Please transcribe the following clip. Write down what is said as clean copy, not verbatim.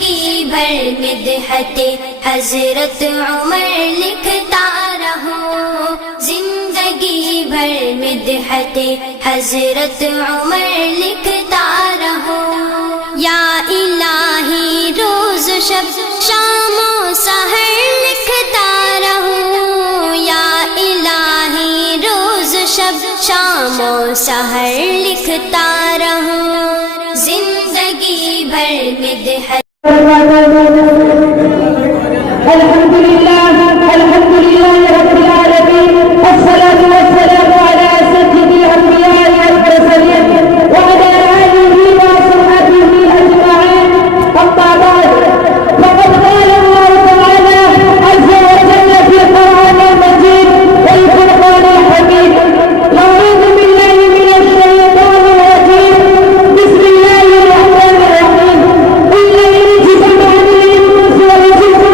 जिंदगी भर मिदहते हजरत उमर लिखता रहूं, जिंदगी भर मिदहते हजरत उमर लिखता रहूं। या इलाही रोज शब शामो सहर लिखता रहूं, या इलाही रोज शब शामो सहर लिखता रहूं, जिंदगी भर मिदहत। अल्हम्दुलिल्लाह अल्हम्दुलिल्लाह रब्बिल आलमीन, अस्सलातु वस्सलामु अला सय्यिदिल अंबिया वल मुरसलीन व अला आलिहि व असहाबिहि अजमईन। अम्मा बाद, फक़द क़ाल अल्लाहु तआला अज़्ज़ा व जल्ला फ़ी क़ुरआनिल मजीद वल फ़ुरक़ानिल हमीद। अऊज़ु बिल्लाहि मिनश शैतानिर रजीम। बिस्मिल्लाहिर रहमानिर रहीम। कुल्लु जिस्मानिल इंस वल जिन्न